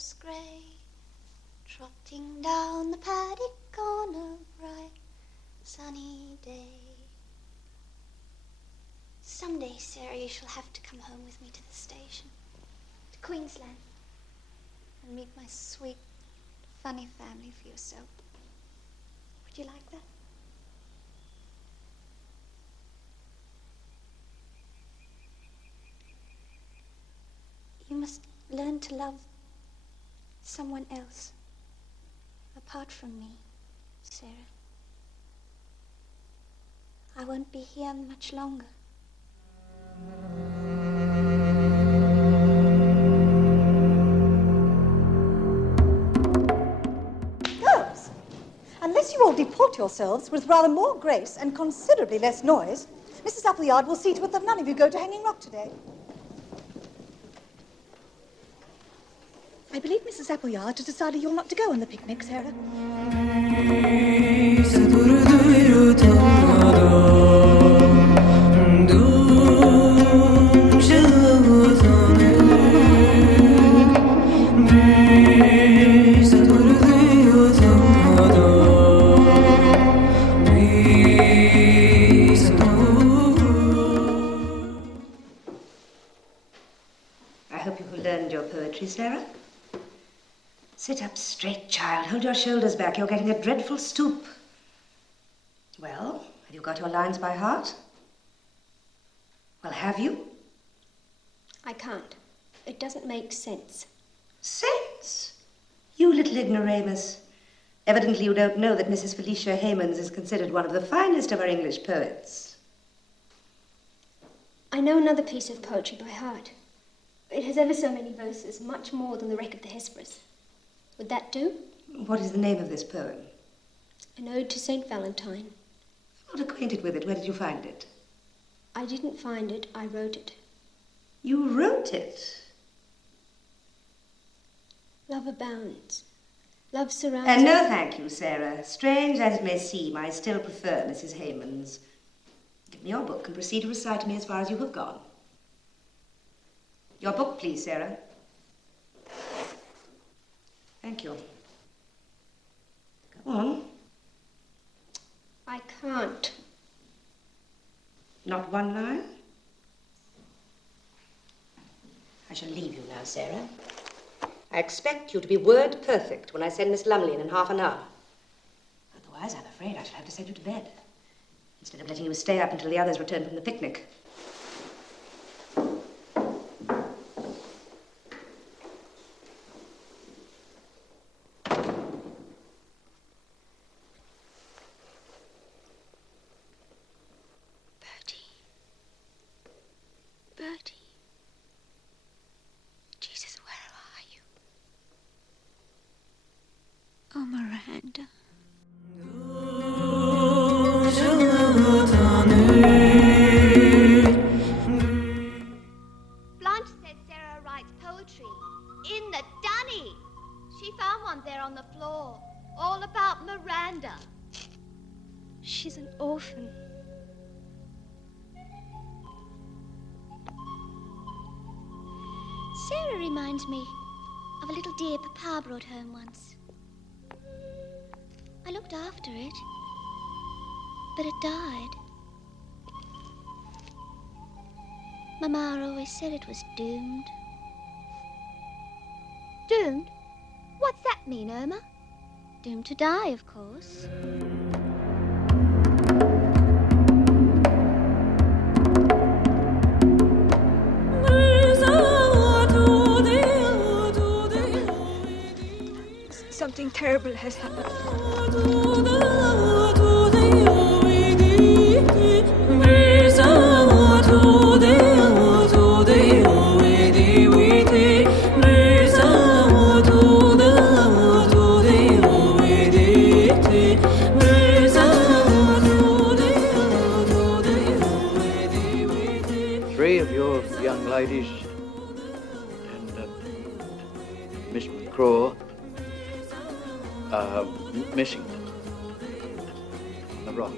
horse grey, trotting down the paddock on a bright sunny day. Someday, Sarah, you shall have to come home with me to the station, to Queensland, and meet my sweet, funny family for yourself. Would you like that? You must learn to love someone else, apart from me, Sarah. I won't be here much longer. Girls, unless you all deport yourselves with rather more grace and considerably less noise, Mrs. Appleyard will see to it that none of you go to Hanging Rock today. I believe Mrs. Appleyard has decided you're not to go on the picnic, Sarah. I hope you have learned your poetry, Sara. Sit up straight, child. Hold your shoulders back. You're getting a dreadful stoop. Well, have you got your lines by heart? Well, have you? I can't. It doesn't make sense. Sense? You little ignoramus. Evidently you don't know that Mrs. Felicia Hemans is considered one of the finest of our English poets. I know another piece of poetry by heart. It has ever so many verses, much more than the wreck of the Hesperus. Would that do? What is the name of this poem? An ode to St. Valentine. I'm not acquainted with it. Where did you find it? I didn't find it. I wrote it. You wrote it? Love abounds. Love surrounds... No, thank you, Sarah. Strange as it may seem, I still prefer Mrs. Hemans. Give me your book and proceed to recite to me as far as you have gone. Your book, please, Sarah. Thank you. Go on. I can't. Not one line? I shall leave you now, Sarah. I expect you to be word perfect when I send Miss Lumley in half an hour. Otherwise, I'm afraid I shall have to send you to bed, instead of letting you stay up until the others return from the picnic. Bertie. Jesus, where are you? Oh, Miranda. Blanche said Sarah writes poetry. In the dunny. She found one there on the floor. All about Miranda. She's an orphan. Sarah reminds me of a little deer Papa brought home once. I looked after it, but it died. Mama always said it was doomed. Doomed? What's that mean, Irma? Doomed to die, of course. Something terrible has happened. Three of your young ladies and Miss McCraw missing on the rock.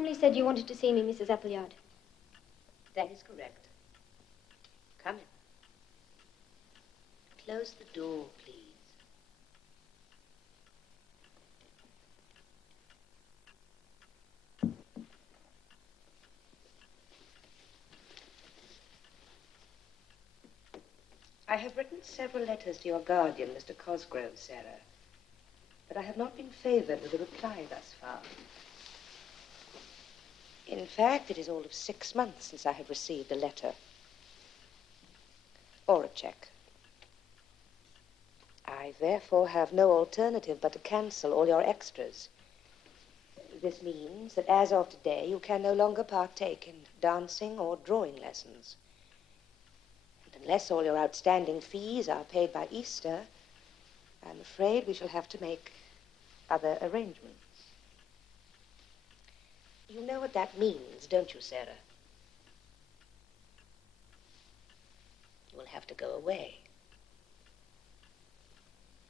Conley said you wanted to see me, Mrs. Appleyard. That is correct. Come in. Close the door, please. I have written several letters to your guardian, Mr. Cosgrove, Sarah, but I have not been favored with a reply thus far. In fact, it is all of 6 months since I have received a letter or a cheque. I therefore have no alternative but to cancel all your extras. This means that as of today, you can no longer partake in dancing or drawing lessons. Unless all your outstanding fees are paid by Easter, I'm afraid we shall have to make other arrangements. You know what that means, don't you, Sarah? You will have to go away.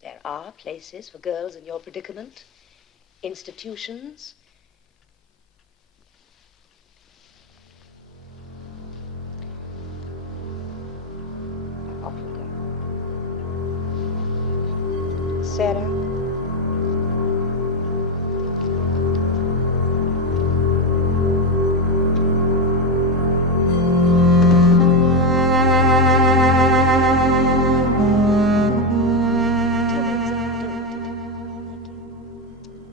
There are places for girls in your predicament, institutions. Off you go. Sarah?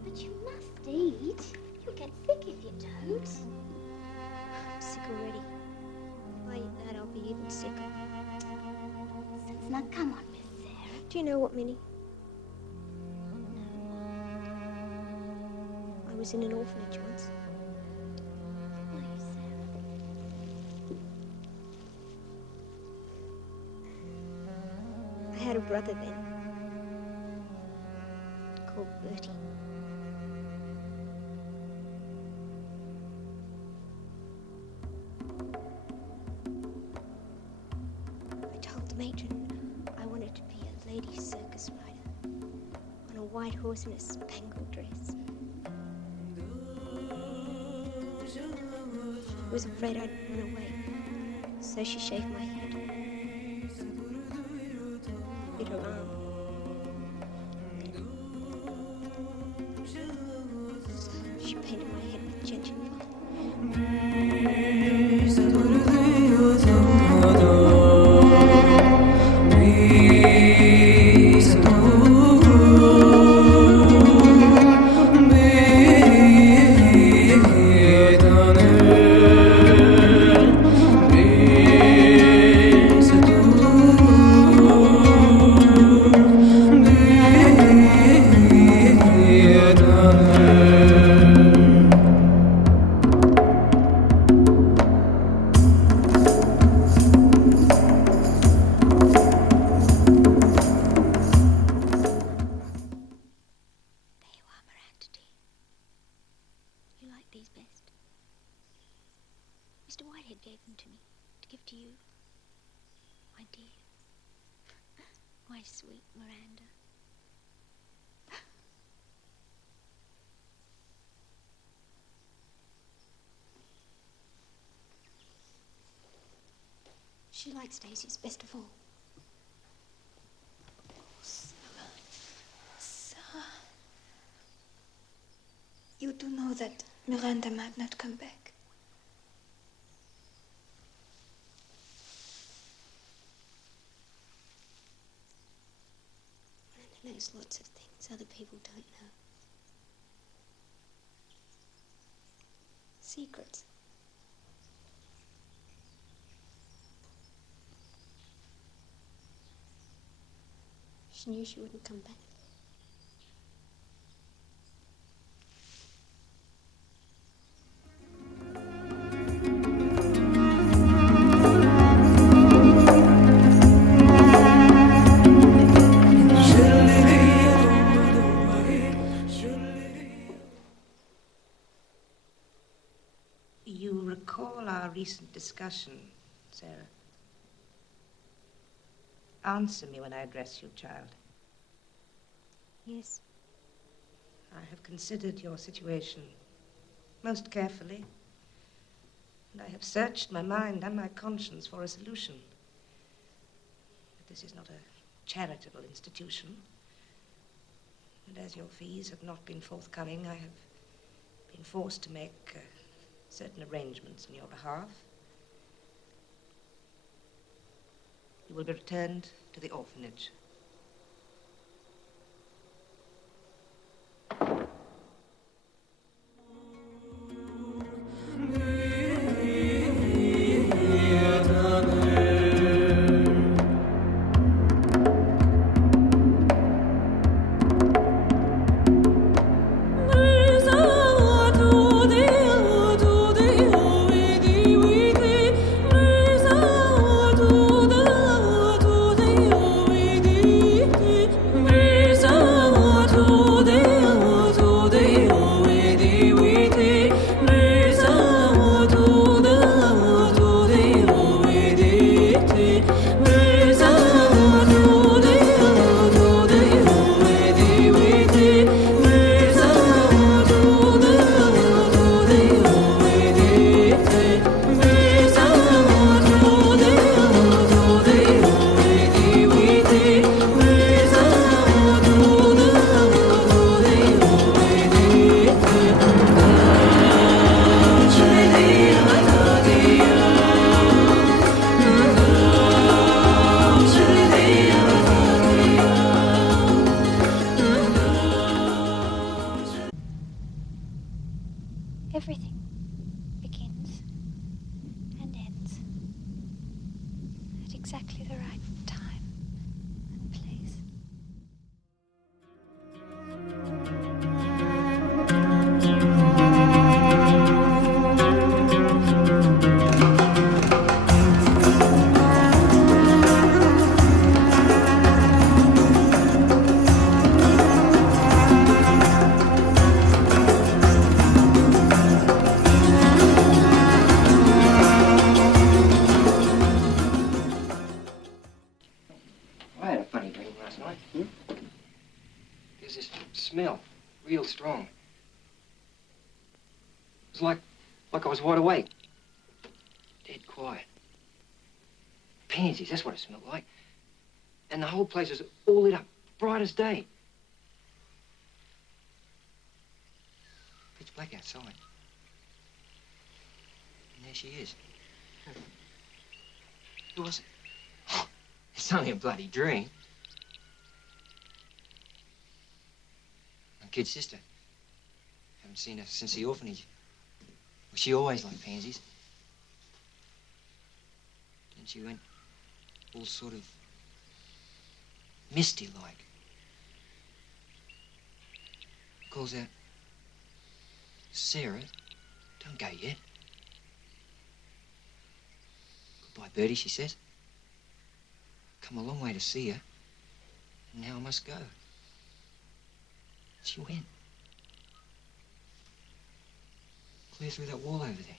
But you must eat. You'll get sick if you don't. I'm sick already. If I eat that, I'll be even sicker. Now come on, Miss Sarah. Do you know what, Minnie? I was in an orphanage once. Why, Sarah? I had a brother then, called Bertie. I told the matron I wanted to be a lady circus rider on a white horse in a spangled dress. She was afraid I'd run away, so she shaved my head, bit her arm. So she painted my head with gentian my sweet Miranda. She likes daisies best of all. Sara. You do know that Miranda might not come back. Miranda knows lots of things other people don't know. Secrets. She knew she wouldn't come back. You recall our recent discussion, Sarah? Answer me when I address you, child. Yes. I have considered your situation most carefully. And I have searched my mind and my conscience for a solution. But this is not a charitable institution. And as your fees have not been forthcoming, I have been forced to make certain arrangements on your behalf. You will be returned to the orphanage. Everything begins and ends at exactly the right time and place. Smell, real strong. It was like I was wide awake. Dead quiet. Pansies, that's what it smelled like. And the whole place was all lit up, bright as day. Pitch black outside. And there she is. Who was it? It's only a bloody dream. Kid's sister. Haven't seen her since the orphanage. Well, she always liked pansies. Then she went all sort of misty-like. Calls out, Sarah, don't go yet. Goodbye, Bertie, she says. Come a long way to see her, and now I must go. She went. Clear through that wall over there.